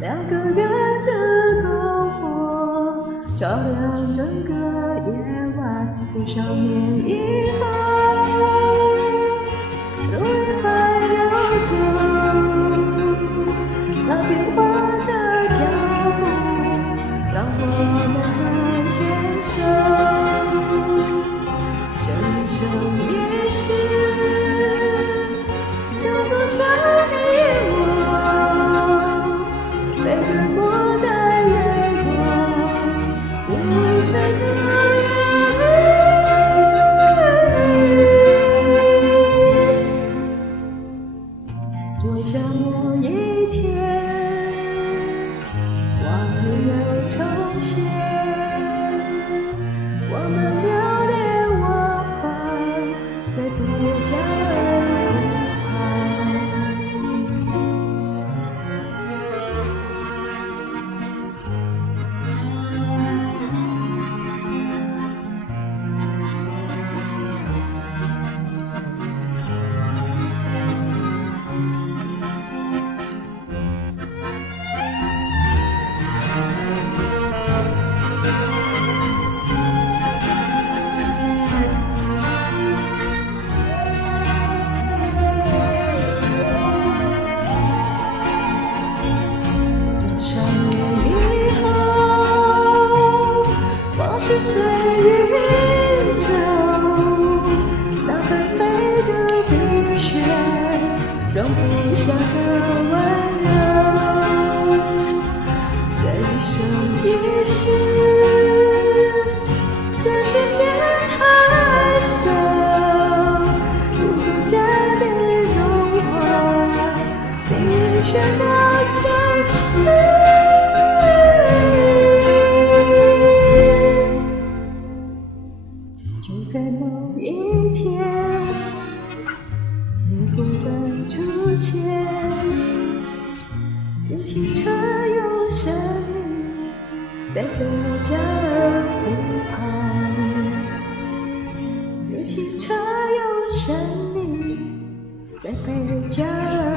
两个人的篝火照亮整个夜晚，多少年以后，路还要走，那变化的脚步让我们能牵手，这一生也许有多少你我被冷漠的眼光无声的眼泪，多想某一天往日又重现，我们流连忘返在不家而湖畔。是岁月走，那纷飞的冰雪，容不下的温柔。这一生也许，这世界太小，如同真的融化，你却那想起。就在某一天，你忽然出现，你清澈又神秘，在贝加尔湖畔。你清澈又神秘，在贝加尔。